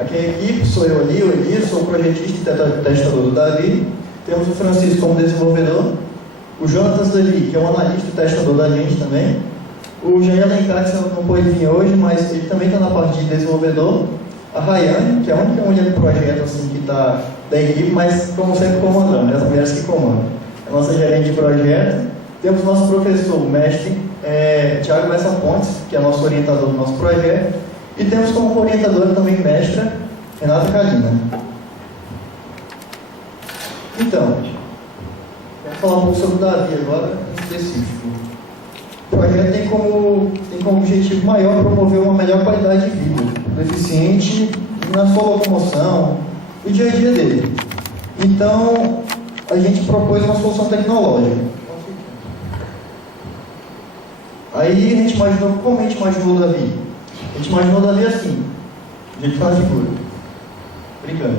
Aqui é a equipe, sou eu ali, o Elias, sou o projetista e testador do Davi. Temos o Francisco como desenvolvedor, o Jonatas ali, que é um analista e testador da gente também, o Jean Alencar, que não pôde vir hoje, mas ele também está na parte de desenvolvedor, a Rayane, que é a única mulher do projeto assim, que está da equipe, mas como sempre comandando, as mulheres que comandam. A nossa gerente de projeto. Temos nosso professor, o mestre Thiago Bessa Pontes, que é nosso orientador do nosso projeto, e temos como orientadora também mestra Renata Kalina. Então, vamos falar um pouco sobre o Davi agora, em específico. O projeto tem como objetivo maior promover uma melhor qualidade de vida do deficiente na sua locomoção, no dia a dia dele. Então, a gente propôs uma solução tecnológica. Aí a gente imaginou, como a gente imaginou o Davi? A gente imaginou o Davi assim, a gente faz figura, brincando.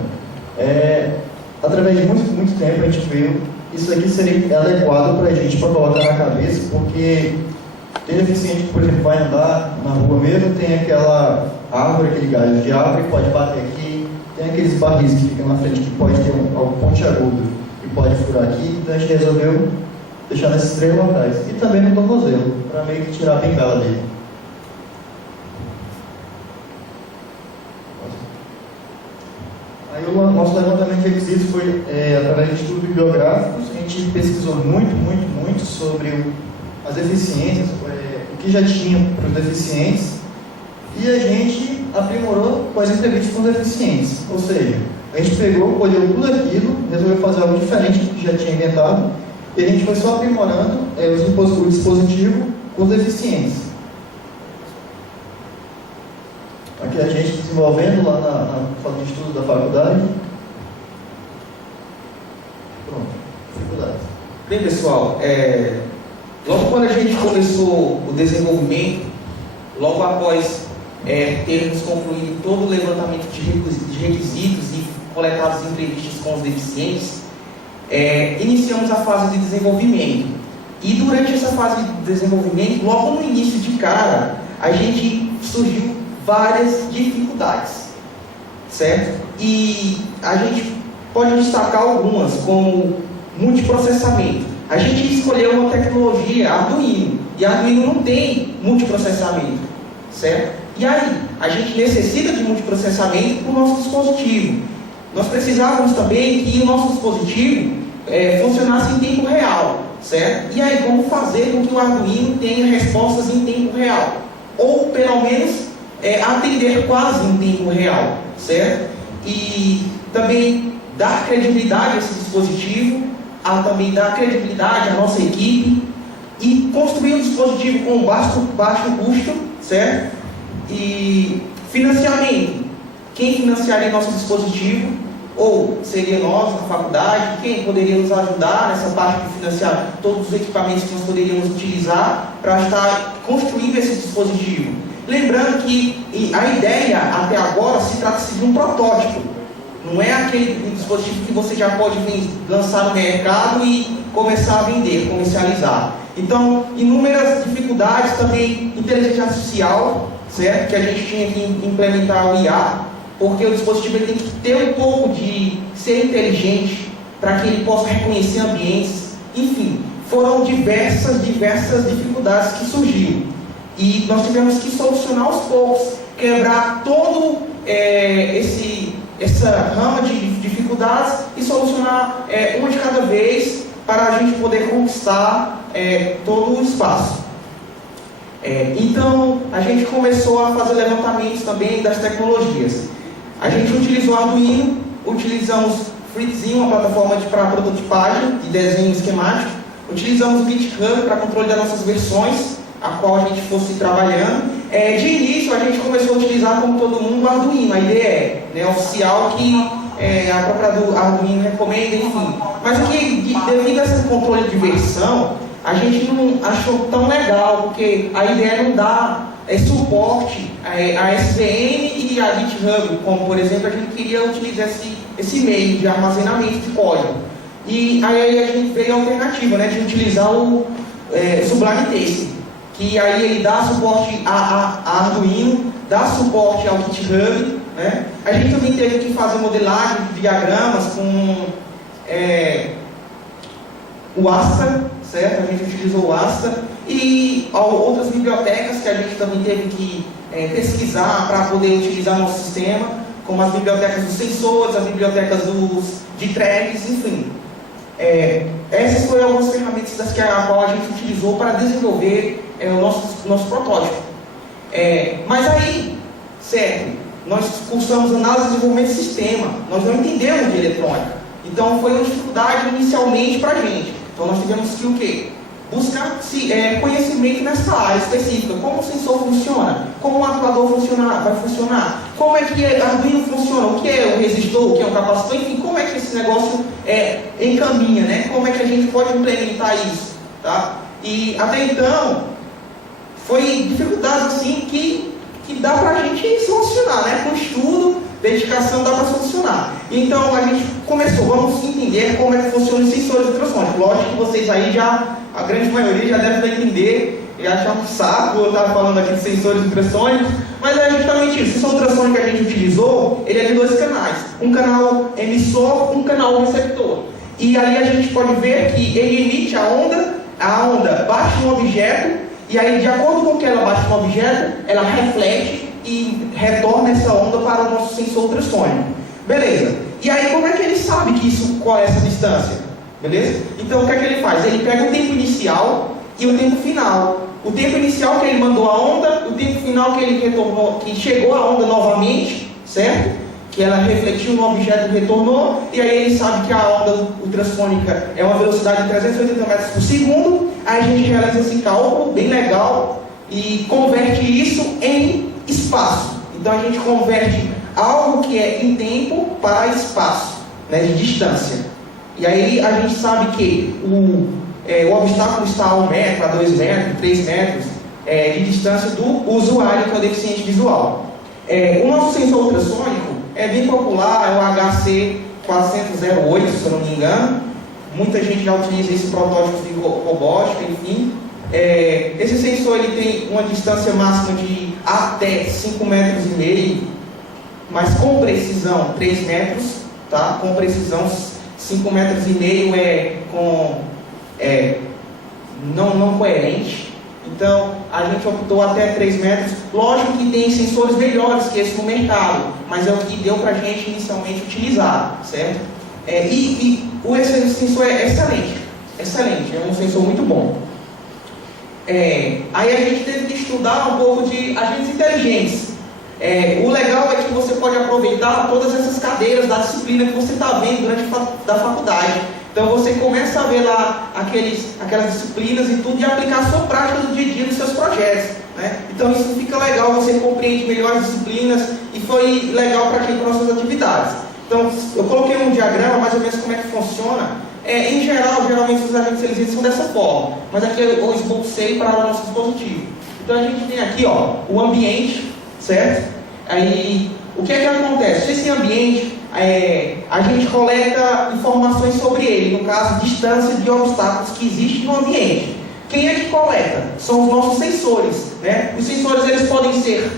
Através de muito tempo a gente viu isso aqui seria adequado para a gente para colocar na cabeça, porque tem deficiente que, por exemplo, vai andar na rua mesmo, tem aquela árvore, aquele galho de árvore que pode bater aqui, tem aqueles barris que ficam na frente que pode ter algo pontiagudo e pode furar aqui, então a gente resolveu deixar nesses 3 locais. E também no tornozelo, para meio que tirar a bengala dele. Aí o nosso levantamento de requisitos foi através de estudos bibliográficos. A gente pesquisou muito sobre as deficiências, o que já tinha para os deficientes, e a gente aprimorou com as entrevistas com os deficientes. Ou seja, a gente pegou, olhou tudo aquilo, resolveu fazer algo diferente do que já tinha inventado, e a gente foi só aprimorando o dispositivo com os deficientes. Aqui a gente desenvolvendo lá na sala de estudo da faculdade. Pronto, dificuldades. Bem, pessoal, logo quando a gente começou o desenvolvimento, logo após termos concluído todo o levantamento de requisitos e coletadas entrevistas com os deficientes, iniciamos a fase de desenvolvimento. E durante essa fase de desenvolvimento, logo no início de cara, a gente surgiu várias dificuldades, certo? E a gente pode destacar algumas, como multiprocessamento. A gente escolheu uma tecnologia Arduino, e Arduino não tem multiprocessamento, certo? E aí, a gente necessita de multiprocessamento para o nosso dispositivo. Nós precisávamos também que o nosso dispositivo funcionasse em tempo real, certo? E aí, como fazer com que o Arduino tenha respostas em tempo real? Ou, pelo menos, atender quase em tempo real, certo? E também dar credibilidade a esse dispositivo, também dar credibilidade à nossa equipe, e construir um dispositivo com baixo custo, certo? E financiamento. Quem financiaria nosso dispositivo? Ou seria nós, a faculdade, quem poderia nos ajudar nessa parte de financiar todos os equipamentos que nós poderíamos utilizar para estar construindo esse dispositivo. Lembrando que a ideia até agora se trata de um protótipo. Não é aquele dispositivo que você já pode lançar no mercado e começar a vender, comercializar. Então, inúmeras dificuldades também, inteligência artificial, certo? Que a gente tinha que implementar o IA, porque o dispositivo ele tem que ter um pouco de ser inteligente para que ele possa reconhecer ambientes. Enfim, foram diversas dificuldades que surgiram. E nós tivemos que solucionar aos poucos, quebrar todo essa rama de dificuldades e solucionar uma de cada vez para a gente poder conquistar todo o espaço. Então, a gente começou a fazer levantamentos também das tecnologias. A gente utilizou Arduino, utilizamos Fritzinho, uma plataforma para prototipagem de desenho esquemático, utilizamos o GitHub para controle das nossas versões, a qual a gente fosse trabalhando. De início, a gente começou a utilizar, como todo mundo, o Arduino, a IDE, oficial, que a própria Arduino recomenda, enfim. Mas que, devido a esse controle de versão, a gente não achou tão legal, porque a IDE não dá suporte a SVM e a GitHub, como, por exemplo, a gente queria utilizar esse meio de armazenamento de código. E aí a gente veio a alternativa, de utilizar o Sublime Text, que aí ele dá suporte a Arduino, dá suporte ao GitHub né? A gente também teve que fazer modelagem de diagramas com o ASTA, certo? A gente utilizou o ASTA e outras bibliotecas que a gente também teve que pesquisar para poder utilizar nosso sistema, como as bibliotecas dos sensores, as bibliotecas de threads, enfim. Essas foram algumas ferramentas a qual a gente utilizou para desenvolver o nosso protótipo. Mas aí, certo, nós cursamos análise e desenvolvimento de sistema, nós não entendemos de eletrônica, então foi uma dificuldade inicialmente para a gente. Então nós tivemos que o quê? Buscar conhecimento nessa área específica, como o sensor funciona, como o atuador vai funcionar, como é que o Arduino funciona, o que é o resistor, o que é o capacitor, enfim, como é que esse negócio encaminha, né? Como é que a gente pode implementar isso, tá? E até então, foi dificuldade assim que dá para a gente solucionar, né? Com estudo, dedicação dá para solucionar. Então a gente começou, vamos entender como é que funciona os sensores ultrassônicos. Lógico que vocês aí a grande maioria já deve entender e achar um saco eu estar falando aqui de sensores ultrassônicos, mas é justamente isso. O sensor ultrassônico que a gente utilizou, ele é de 2 canais, um canal emissor, um canal receptor. E ali a gente pode ver que ele emite a onda bate no objeto, e aí de acordo com que ela bate no objeto, ela reflete e retorna essa onda para o nosso sensor ultrassônico. Beleza. E aí como é que ele sabe qual é essa distância? Beleza? Então o que é que ele faz? Ele pega o tempo inicial e o tempo final. O tempo inicial que ele mandou a onda, o tempo final que ele retornou, que chegou a onda novamente, certo? Que ela refletiu no objeto e retornou, e aí ele sabe que a onda ultrassônica é uma velocidade de 380 metros por segundo. Aí a gente realiza esse cálculo bem legal e converte isso em espaço. Então a gente converte algo que é em tempo para espaço, né, de distância. E aí a gente sabe que o obstáculo está a 1 metro, a 2 metros, 3 metros de distância do usuário, que é o deficiente visual. O nosso sensor ultrassônico é bem popular, é o HC408, se eu não me engano. Muita gente já utiliza esse protótipo de robótica, enfim. Esse sensor ele tem uma distância máxima de até 5,5 metros, mas com precisão 3 metros, tá? Com precisão 5,5 metros não coerente. Então a gente optou até 3 metros. Lógico que tem sensores melhores que esse no mercado, mas é o que deu para a gente inicialmente utilizar, certo? Esse sensor é excelente, é um sensor muito bom. Aí a gente teve que estudar um pouco de agentes inteligentes. O legal é que você pode aproveitar todas essas cadeiras da disciplina que você está vendo durante a faculdade. Então você começa a ver lá aquelas disciplinas e tudo, e aplicar a sua prática do dia a dia nos seus projetos, né? Então isso fica legal, você compreende melhor as disciplinas e foi legal para aqui, para nossas atividades. Então eu coloquei um diagrama mais ou menos como é que funciona. Em geral, geralmente os agentes inteligentes são dessa forma, mas aqui eu esbocei para o nosso dispositivo. Então a gente tem aqui o ambiente, certo? Aí o que é que acontece? Esse ambiente, a gente coleta informações sobre ele, no caso, distância de obstáculos que existem no ambiente. Quem é que coleta? São os nossos sensores, né? Os sensores eles podem ser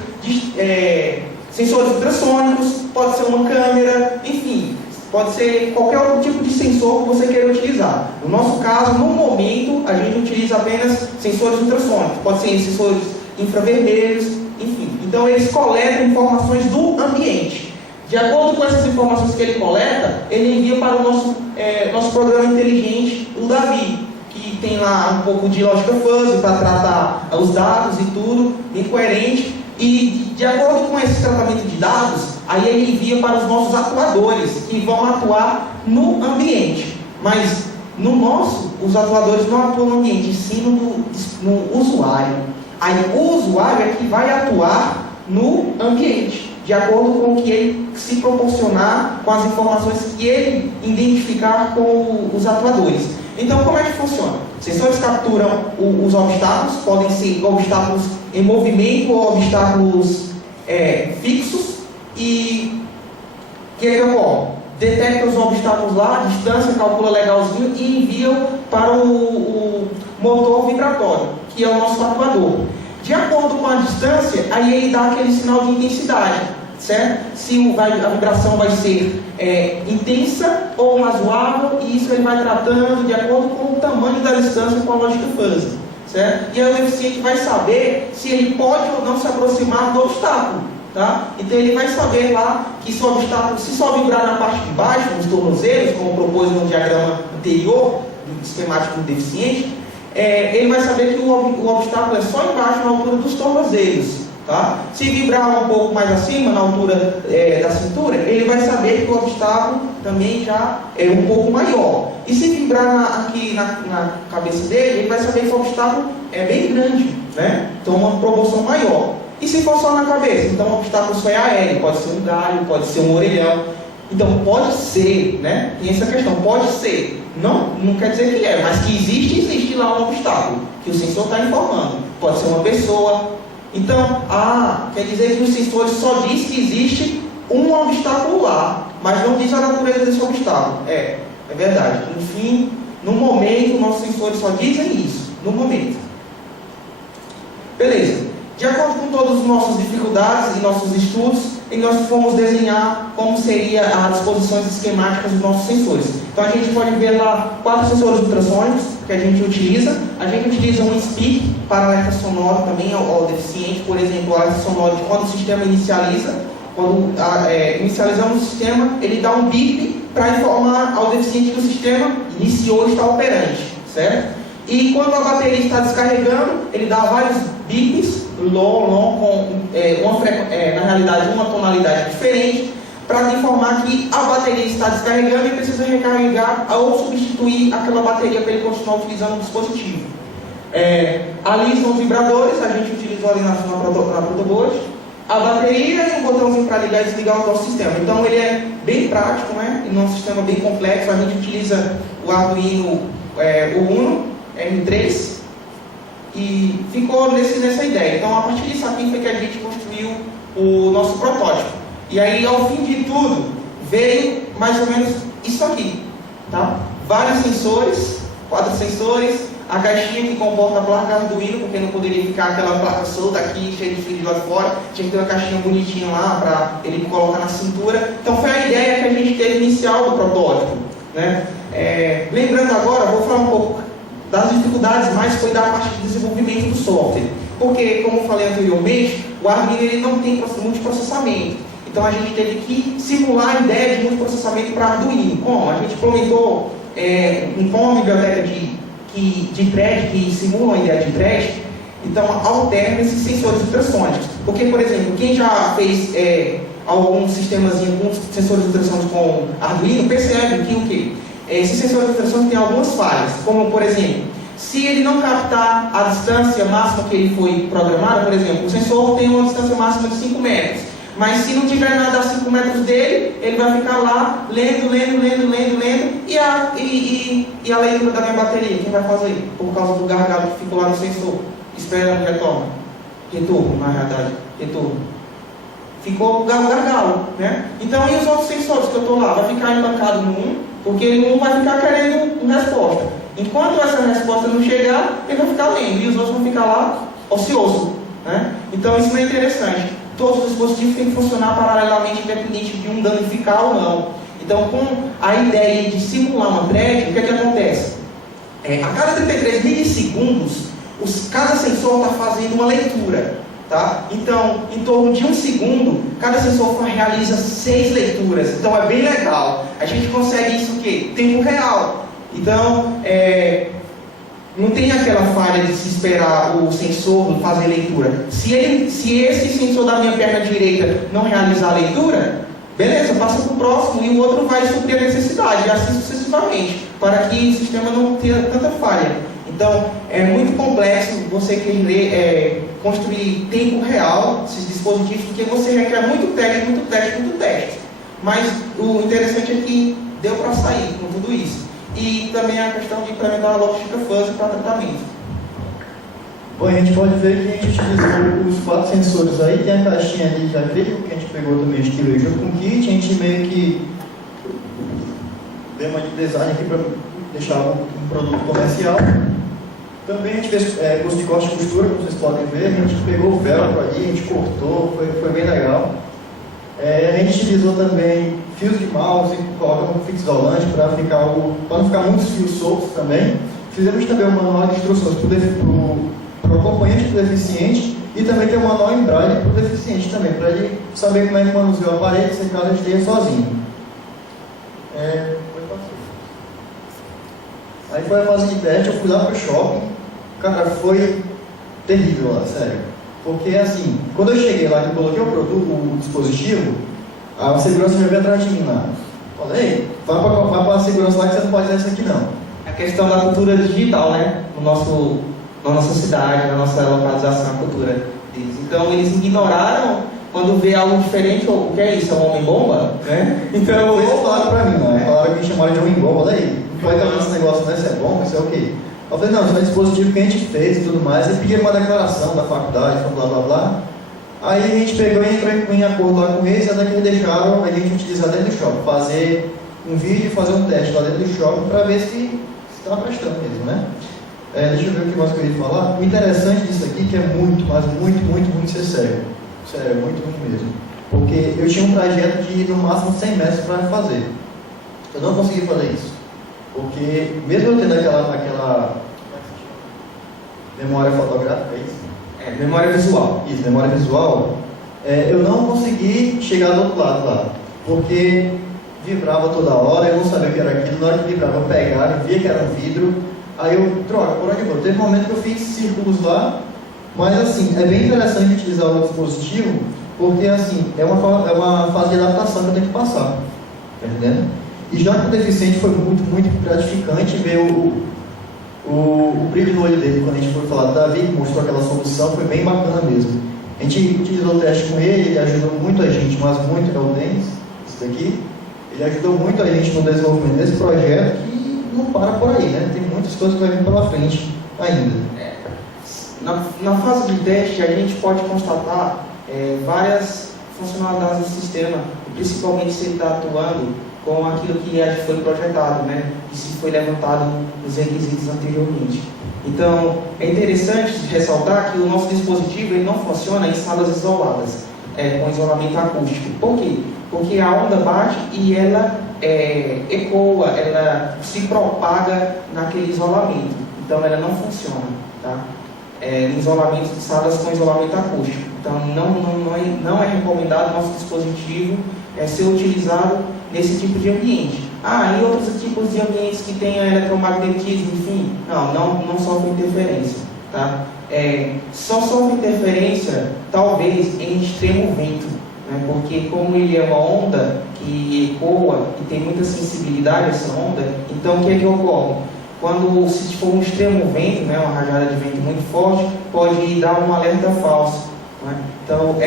sensores ultrassônicos, pode ser uma câmera, enfim, pode ser qualquer outro tipo de sensor que você queira utilizar. No nosso caso, no momento, a gente utiliza apenas sensores ultrassônicos, pode ser sensores infravermelhos, enfim. Então eles coletam informações do ambiente. De acordo com essas informações que ele coleta, ele envia para o nosso programa inteligente, o Davi, que tem lá um pouco de lógica fuzzy para tratar os dados e tudo, bem coerente. E de acordo com esse tratamento de dados, aí ele envia para os nossos atuadores, que vão atuar no ambiente. Mas no nosso, os atuadores não atuam no ambiente, sim no usuário. Aí o usuário é que vai atuar no ambiente, de acordo com o que ele se proporcionar, com as informações que ele identificar com os atuadores. Então, como é que funciona? Sensores capturam os obstáculos, podem ser obstáculos em movimento ou obstáculos fixos, e o que ocorre? Detecta os obstáculos lá, distância, calcula legalzinho e envia para o motor vibratório, que é o nosso atuador. De acordo com a distância, aí ele dá aquele sinal de intensidade. certo? Se a vibração vai ser intensa ou razoável, e isso ele vai tratando de acordo com o tamanho da distância com a lógica fuzzy, certo? E aí o deficiente vai saber se ele pode ou não se aproximar do obstáculo, tá? Então ele vai saber lá que se o obstáculo, se só vibrar na parte de baixo, nos tornozelos, como propôs no diagrama anterior do esquemático do deficiente, ele vai saber que o obstáculo é só embaixo, na altura dos tornozelos, tá? Se vibrar um pouco mais acima, na altura da cintura, ele vai saber que o obstáculo também já é um pouco maior. E se vibrar aqui na cabeça dele, ele vai saber que o obstáculo é bem grande, né? Então uma proporção maior. E se for só na cabeça? Então o obstáculo só é aéreo, pode ser um galho, pode ser um orelhão. Então pode ser, né? Tem essa questão, pode ser. Não quer dizer que mas que existe lá um obstáculo, que o sensor está informando. Pode ser uma pessoa. Então, quer dizer que os sensores só diz que existe um obstáculo lá, mas não diz a natureza desse obstáculo. É verdade. Enfim, no momento, nossos sensores só dizem isso, no momento. Beleza. De acordo com todas as nossas dificuldades e nossos estudos, nós fomos desenhar como seria as disposições esquemáticas dos nossos sensores. Então a gente pode ver lá 4 sensores ultrassônicos que a gente utiliza. A gente utiliza um SPIC para alerta sonoro também ao deficiente. Por exemplo, o alerta sonoro de quando o sistema inicializa. Quando inicializamos o sistema, ele dá um bip para informar ao deficiente que o sistema iniciou e está operante, certo? E quando a bateria está descarregando, ele dá vários bips, long, com na realidade uma tonalidade diferente, para informar que a bateria está descarregando e precisa recarregar ou substituir aquela bateria para ele continuar utilizando o dispositivo. Ali são os vibradores, a gente utilizou ali na protoboard, a bateria e um botãozinho para ligar e desligar o nosso sistema. Então ele é bem prático, né? E um sistema bem complexo. A gente utiliza o Arduino Uno M3 e ficou nessa ideia. Então a partir disso aqui foi que a gente construiu o nosso protótipo. E aí ao fim de tudo veio mais ou menos isso aqui, tá? Vários sensores, 4 sensores, a caixinha que comporta a placa Arduino, porque não poderia ficar aquela placa solta aqui, cheia de fio de lá fora, tinha que ter uma caixinha bonitinha lá para ele colocar na cintura. Então foi a ideia que a gente teve inicial do protótipo, né? Lembrando agora, vou falar um pouco das dificuldades, mas foi da parte de desenvolvimento do software. Porque, como eu falei anteriormente, o Arduino ele não tem multiprocessamento. Então a gente teve que simular a ideia de multiprocessamento para Arduino. Como? A gente implementou uma biblioteca de thread que simula a ideia de thread. Então alterna esses sensores ultrassônicos. Porque, por exemplo, quem já fez algum sistemazinho com sensores ultrassônicos com Arduino, percebe que o quê? Esses sensores ultrassônicos têm algumas falhas, como por exemplo, se ele não captar a distância máxima que ele foi programado, por exemplo, o sensor tem uma distância máxima de 5 metros, mas se não tiver nada a 5 metros dele, ele vai ficar lá lendo, e a leitura da minha bateria, quem vai fazer? Por causa do gargalo que ficou lá no sensor, esperando retorno, na realidade, retorno. Ficou o gargalo, né? Então, e os outros sensores que eu estou lá? Vai ficar embancado no 1, porque um vai ficar querendo uma resposta. Enquanto essa resposta não chegar, ele vai ficar lendo, e os outros vão ficar lá ocioso, né? Então, isso não é interessante. Todos os dispositivos têm que funcionar paralelamente, independente de um danificar ou não. Então, com a ideia de simular uma thread, o que é que acontece? A cada 33 milissegundos, cada sensor está fazendo uma leitura. Tá? Então, em torno de 1 segundo, cada sensor realiza 6 leituras. Então, é bem legal. A gente consegue isso o quê? Tempo real. Então, não tem aquela falha de se esperar o sensor fazer leitura. Se esse sensor da minha perna direita não realizar a leitura, beleza, passa para o próximo e o outro vai suprir a necessidade, e assim sucessivamente, para que o sistema não tenha tanta falha. Então, é muito complexo você querer construir tempo real esses dispositivos, porque você requer muito teste. Mas o interessante é que deu para sair com tudo isso. E também a questão de implementar a lógica fuzzy para tratamento. Bom, a gente pode ver que a gente utilizou os 4 sensores aí, tem a caixinha ali de acrílico que a gente pegou também de kilo junto com o kit, a gente meio que deu uma de design aqui para deixar um produto comercial. Também a gente fez curso de corte e costura, como vocês podem ver, a gente pegou o velcro ali, a gente cortou, foi bem legal. A gente utilizou também fios de mouse, coloca um fixo isolante para não ficar muitos fios soltos também. Fizemos também um manual de instruções para o acompanhante do deficiente e também tem um manual em braille para o deficiente também, para ele saber como é que manuseia o aparelho, se caso ele esteja sozinho. Aí foi a fase de teste, eu fui lá para o shopping, cara, foi terrível lá, sério. Porque assim, quando eu cheguei lá, que eu coloquei o dispositivo, a segurança já veio atrás de mim lá. Falei, vai para a segurança lá que você não pode fazer isso aqui não. A questão da cultura digital, né? Na nossa cidade, na nossa localização, a cultura deles. Então eles ignoraram quando vê algo diferente, ou o que é isso? É um homem-bomba? Né? Então eles falaram pra mim, né? Falaram que me chamaram de homem-bomba, olha aí, não pode estar nesse negócio, né? Se é bom, isso é o quê? Eu falei, não, isso é um dispositivo que a gente fez e tudo mais, e pediram uma declaração da faculdade, blá blá blá. Aí a gente pegou e entrou em acordo lá com eles, até que eles deixaram a gente utilizar dentro do shopping, fazer um vídeo e fazer um teste lá dentro do shopping para ver se está prestando mesmo, né? Deixa eu ver o que mais que eu ia falar. O interessante disso aqui é que é muito, mas muito ser sério. Sério, muito mesmo. Porque eu tinha um trajeto de no máximo 100 metros para fazer. Eu não consegui fazer isso. Porque mesmo eu tendo aquela memória fotográfica, é isso? Memória visual. Isso, memória visual. Eu não consegui chegar do outro lado lá. Porque vibrava toda hora, eu não sabia o que era aquilo. Na hora que vibrava, eu pegava, via que era um vidro. Aí eu, troca, por onde eu vou? Teve um momento que eu fiz círculos lá. Mas assim, é bem interessante utilizar o dispositivo, porque assim, é uma fase de adaptação que eu tenho que passar. Tá entendendo? E já com o deficiente foi muito gratificante ver o brilho no olho dele quando a gente foi falar do Davi, que mostrou aquela solução, foi bem bacana mesmo. A gente utilizou o teste com ele ajudou muito a gente, mas muito, é o Denis, isso daqui. Ele ajudou muito a gente no desenvolvimento desse projeto e não para por aí, né? Tem muitas coisas que vai vir pela frente ainda. Na fase de teste, a gente pode constatar várias funcionalidades do sistema, principalmente se ele está atuando com aquilo que foi projetado, né? E se foi levantado nos requisitos anteriormente. Então, é interessante ressaltar que o nosso dispositivo ele não funciona em salas isoladas, com isolamento acústico. Por quê? Porque a onda bate e ela ecoa, ela se propaga naquele isolamento. Então, ela não funciona, tá? Em isolamento de salas com isolamento acústico. Então, não é recomendado nosso dispositivo ser utilizado nesse tipo de ambiente. E outros tipos de ambientes que tenham eletromagnetismo, enfim, não sofre interferência. Tá? Só sofre interferência, talvez, em extremo vento, né? Porque como ele é uma onda que ecoa e tem muita sensibilidade essa onda, então o que é que ocorre? Quando se for um extremo vento, né, uma rajada de vento muito forte, pode dar um alerta falso. Né? Então,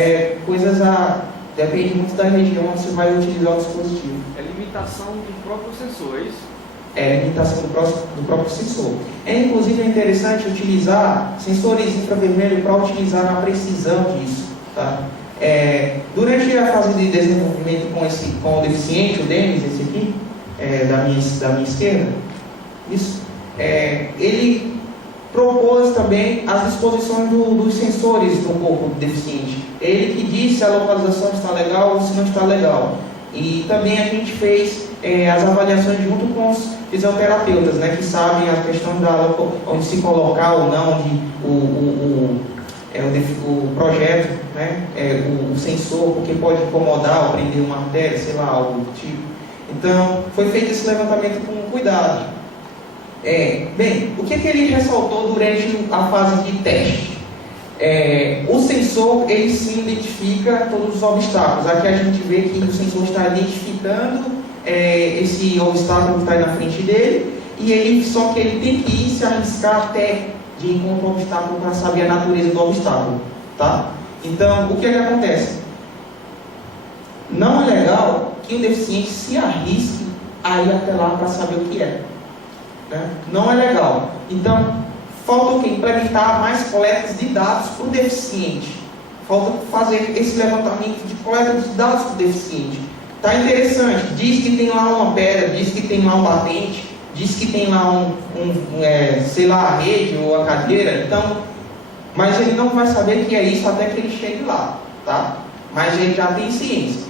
depende muito da região onde você vai utilizar o dispositivo. É limitação do próprio sensor, é isso? É limitação do próprio sensor. Inclusive, é interessante utilizar sensores infravermelho para utilizar na precisão disso. Tá? Durante a fase de desenvolvimento com o deficiente, o Denis, esse aqui, da minha esquerda, isso. Ele propôs também as disposições dos sensores do corpo do deficiente. Ele que disse se a localização está legal ou se não está legal. E também a gente fez as avaliações junto com os fisioterapeutas, né, que sabem a questão onde se colocar ou não o projeto, né, o sensor, porque pode incomodar ou prender uma artéria, sei lá, algo do tipo. Então, foi feito esse levantamento com cuidado. Bem, o que ele ressaltou durante a fase de teste? O sensor, ele sim identifica todos os obstáculos. Aqui a gente vê que o sensor está identificando esse obstáculo que está aí na frente dele, só que ele tem que ir se arriscar até de encontrar o obstáculo para saber a natureza do obstáculo. Tá? Então, o que acontece? Não é legal que o deficiente se arrisque a ir até lá para saber o que é. Né? Não é legal. Então, falta o que? Implementar mais coletas de dados para o deficiente. Falta fazer esse levantamento de coleta de dados para o deficiente. Está interessante. Diz que tem lá uma pedra, diz que tem lá um batente, diz que tem lá sei lá, a rede ou a cadeira. Então, mas ele não vai saber que é isso até que ele chegue lá. Tá? Mas ele já tem ciência.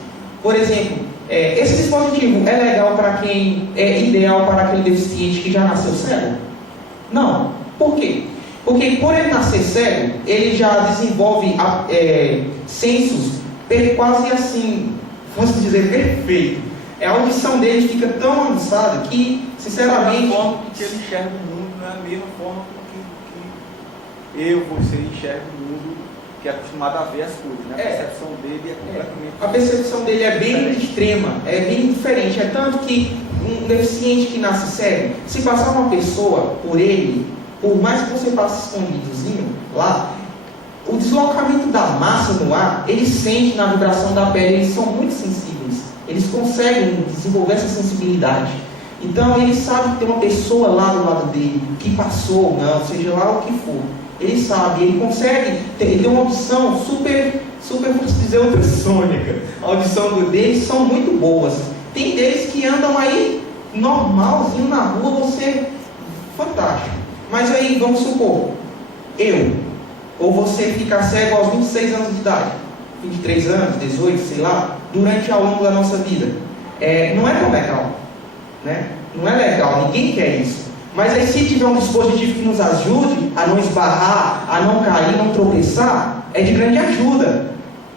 Por exemplo, esse dispositivo é legal para quem é ideal para aquele deficiente que já nasceu cego? Não. Por quê? Porque por ele nascer cego, ele já desenvolve sensos quase assim, vamos dizer, perfeito. A audição dele fica tão avançada que, sinceramente... A forma que ele enxerga o mundo não é a mesma forma que eu, você enxerga o mundo, que é acostumado a ver as coisas, né? A percepção dele é completamente... A percepção dele é bem extrema, é bem diferente. É tanto que um deficiente que nasce cego, se passar uma pessoa por ele, por mais que você passe escondidozinho lá, o deslocamento da massa no ar, ele sente na vibração da pele, eles são muito sensíveis. Eles conseguem desenvolver essa sensibilidade. Então ele sabe que tem uma pessoa lá do lado dele, que passou ou não, seja lá o que for. Ele sabe, ele consegue ter uma audição super, vamos dizer, ultrassônica. A audição deles são muito boas. Tem deles que andam aí normalzinho na rua, você, fantástico. Mas aí, vamos supor, ou você ficar cego aos 26 anos de idade, 23 anos, 18, sei lá, durante ao longo da nossa vida. Não é tão legal, né? Não é legal, ninguém quer isso. Mas aí, se tiver um dispositivo que nos ajude a não esbarrar, a não cair, não tropeçar, é de grande ajuda,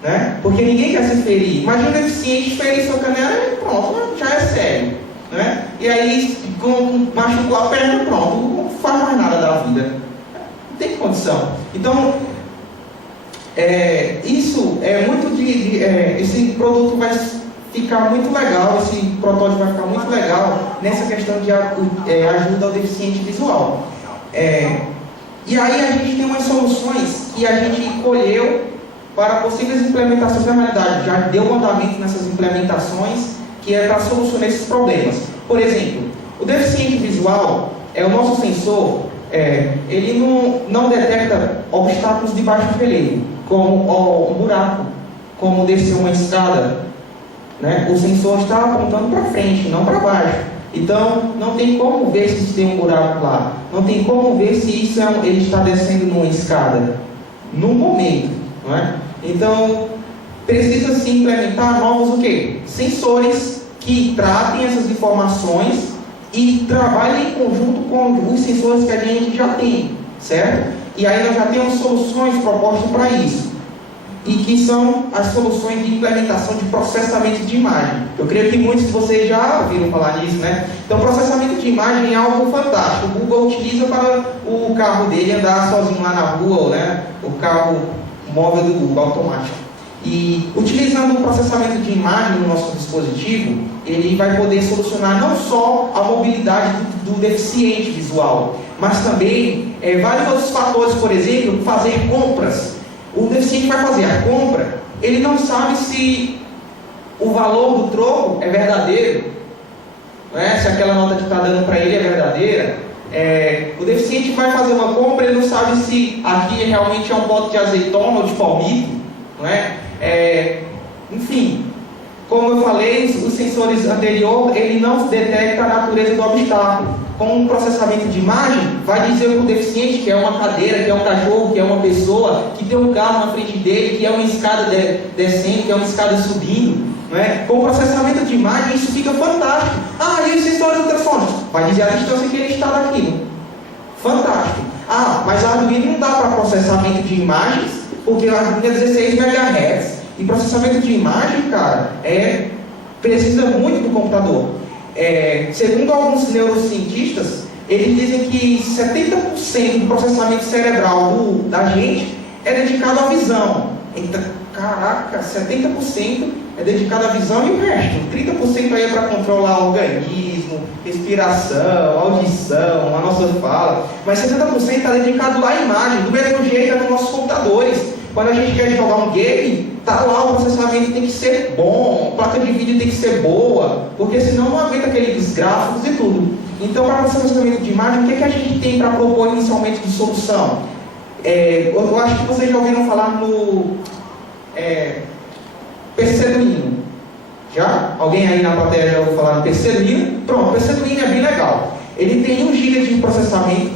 né? Porque ninguém quer se ferir. Imagina um deficiente ferir sua canela e pronto, já é sério, né? E aí, machucou a perna, pronto, não faz mais nada da vida. Não tem condição. Então, isso é muito esse produto vai ficar muito legal, esse protótipo vai ficar muito legal nessa questão de ajuda ao deficiente visual. E aí a gente tem umas soluções que a gente colheu para possíveis implementações na realidade. Já deu um andamento nessas implementações que é para solucionar esses problemas. Por exemplo, o deficiente visual, o nosso sensor, ele não detecta obstáculos de baixo relevo, como um buraco, como descer uma escada, né? O sensor está apontando para frente, não para baixo. Então, não tem como ver se tem um buraco lá. Não tem como ver se isso ele está descendo numa escada. No momento, não é? Então, precisa sim implementar novos o quê? Sensores que tratem essas informações e trabalhem em conjunto com os sensores que a gente já tem, certo? E aí nós já temos soluções propostas para isso. E que são as soluções de implementação de processamento de imagem. Eu creio que muitos de vocês já ouviram falar nisso, né? Então, processamento de imagem é algo fantástico. O Google utiliza para o carro dele andar sozinho lá na rua, né? O carro móvel do Google, automático. E utilizando o processamento de imagem no nosso dispositivo, ele vai poder solucionar não só a mobilidade do deficiente visual, mas também vários outros fatores, por exemplo, fazer compras. O deficiente vai fazer a compra, ele não sabe se o valor do troco é verdadeiro, né? Se aquela nota que está dando para ele é verdadeira. O deficiente vai fazer uma compra, ele não sabe se aqui realmente é um pote de azeitona ou de palmito, não é? Enfim, como eu falei, os sensores anteriores, ele não detecta a natureza do obstáculo. Com o processamento de imagem, vai dizer para o deficiente que é uma cadeira, que é um cachorro, que é uma pessoa, que tem um carro na frente dele, que é uma escada descendo, que é uma escada subindo, não é? Com o processamento de imagem, isso fica fantástico. E os sensores ultrassônicos? Vai dizer a distância que ele está daquilo. Fantástico. Mas a Arduino não dá para processamento de imagens, porque a Arduino é 16 MHz. E processamento de imagem, cara, precisa muito do computador. Segundo alguns neurocientistas, eles dizem que 70% do processamento cerebral da gente é dedicado à visão. Então, caraca, 70% é dedicado à visão e o resto, 30% aí é para controlar o organismo, respiração, audição, a nossa fala. Mas 70% está dedicado lá à imagem, do mesmo jeito é nos nossos computadores. Quando a gente quer jogar um game, tá lá, o processamento tem que ser bom, a placa de vídeo tem que ser boa, porque senão não aguenta aqueles gráficos e tudo. Então, para processamento de imagem, o que a gente tem para propor inicialmente de solução? Eu acho que vocês já ouviram falar no PC Arduino. Já? Alguém aí na plateia já ouviu falar no PC Arduino? Pronto, o PC Arduino é bem legal. Ele tem 1 GB de processamento,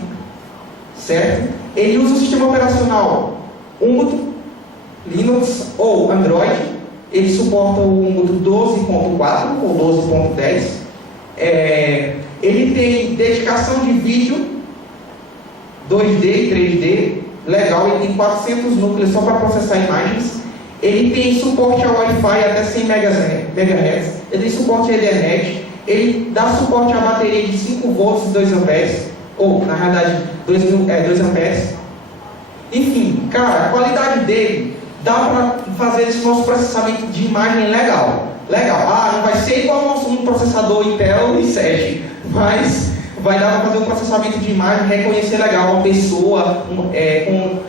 certo? Ele usa o sistema operacional Ubuntu, Linux ou Android. ele suporta o Ubuntu 12.4 ou 12.10. Ele tem dedicação de vídeo 2D e 3D, legal, ele tem 400 núcleos só para processar imagens. Ele tem suporte a Wi-Fi até 100 MHz, ele tem suporte a Ethernet, ele dá suporte a bateria de 5 volts e 2 amperes, ou na realidade 2 amperes. Enfim, cara, a qualidade dele dá para fazer esse nosso processamento de imagem legal. Não vai ser igual ao nosso processador Intel i7, mas vai dar para fazer um processamento de imagem, reconhecer legal uma pessoa com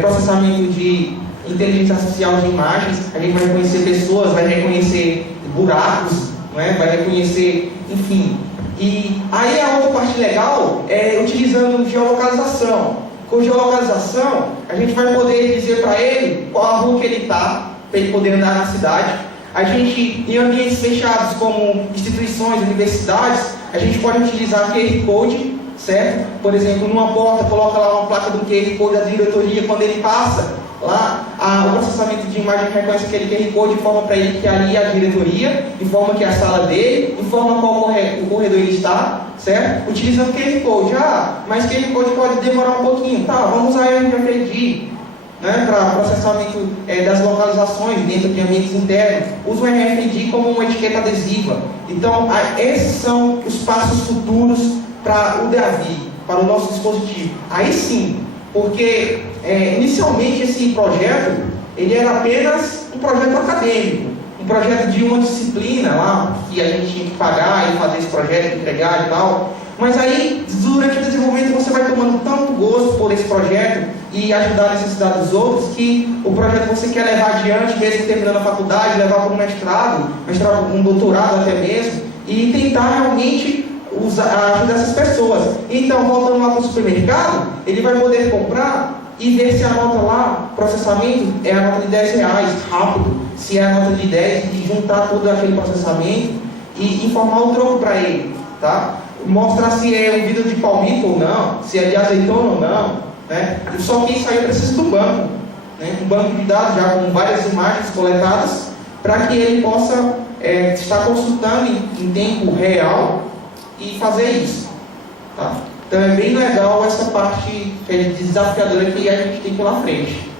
processamento de inteligência artificial de imagens. A gente vai reconhecer pessoas, vai reconhecer buracos, não é? Vai reconhecer, enfim. E aí a outra parte legal é utilizando geolocalização. Com geolocalização, a gente vai poder dizer para ele qual a rua que ele está, para ele poder andar na cidade. A gente, em ambientes fechados como instituições, universidades, a gente pode utilizar QR Code, certo? Por exemplo, numa porta, coloca lá uma placa do QR Code da diretoria, quando ele passa, lá o processamento de imagem reconhece aquele QR Code, informa para ele que ali é a diretoria, informa que é a sala dele, informa qual o corredor ele está, certo? Utilizando QR Code. Mas QR Code pode demorar um pouquinho. Tá, vamos usar RFID, né, para processamento das localizações dentro de ambientes internos. Usa o RFID como uma etiqueta adesiva. Então, esses são os passos futuros para o DAVI, para o nosso dispositivo. Aí sim, porque inicialmente esse projeto ele era apenas um projeto acadêmico, um projeto de uma disciplina lá, que a gente tinha que pagar e fazer esse projeto, entregar e tal. Mas aí, durante o desenvolvimento, você vai tomando tanto gosto por esse projeto e ajudar a necessidade dos outros, que o projeto você quer levar adiante, mesmo terminando a faculdade, levar para um mestrado, um doutorado até mesmo, e tentar realmente ajudar essas pessoas. Então, voltando lá para o supermercado, ele vai poder comprar e ver se a nota lá, processamento, é a nota de R$10, rápido, se é a nota de 10, e juntar todo aquele processamento e informar o troco para ele, tá? Mostrar se é um vidro de palmito ou não, se é de azeitona ou não, né? Só que isso aí precisa do banco, né? Um banco de dados já com várias imagens coletadas, para que ele possa estar consultando em tempo real e fazer isso, tá? Então é bem legal essa parte desafiadora que a gente tem pela frente.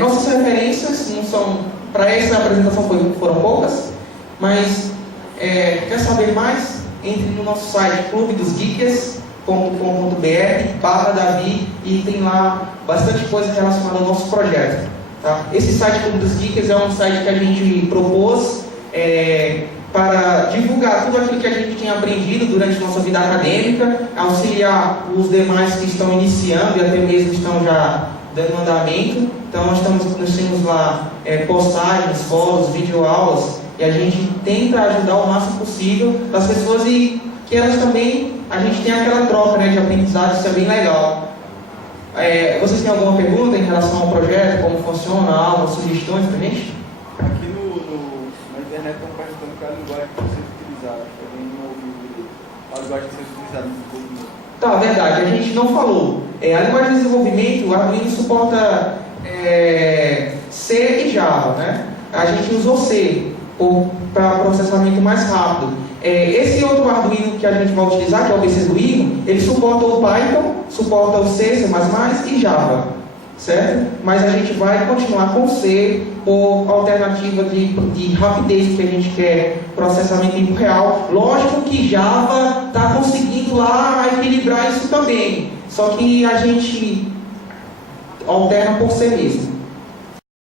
Nossas referências não são, para essa apresentação foram poucas, mas quer saber mais? Entre no nosso site clubedosgeekers.com.br/Davi, e tem lá bastante coisa relacionada ao nosso projeto, tá? Esse site Clube dos Geekers é um site que a gente propôs para divulgar tudo aquilo que a gente tem aprendido durante nossa vida acadêmica, auxiliar os demais que estão iniciando e até mesmo estão já dando andamento. Então nós temos lá postagens, fóruns, videoaulas, e a gente tenta ajudar o máximo possível as pessoas, e que elas também, a gente tem aquela troca, né, de aprendizado. Isso é bem legal. Vocês têm alguma pergunta em relação ao projeto, como funciona, algo, sugestões pra gente? Aqui na internet estão perguntando qual é a linguagem que você utilizar. Alguém não ouviu a linguagem que você utilizar no desenvolvimento. Tá, verdade, a gente não falou. A linguagem de desenvolvimento, o Arduino suporta C e Java, né? A gente usou C para processamento mais rápido. Esse outro Arduino que a gente vai utilizar, que é o BCDuino, ele suporta o Python, suporta o C, C++ e Java, certo? Mas a gente vai continuar com C por alternativa de rapidez, porque a gente quer processamento em tempo real. Lógico que Java está conseguindo lá equilibrar isso também, só que a gente alterna por C mesmo.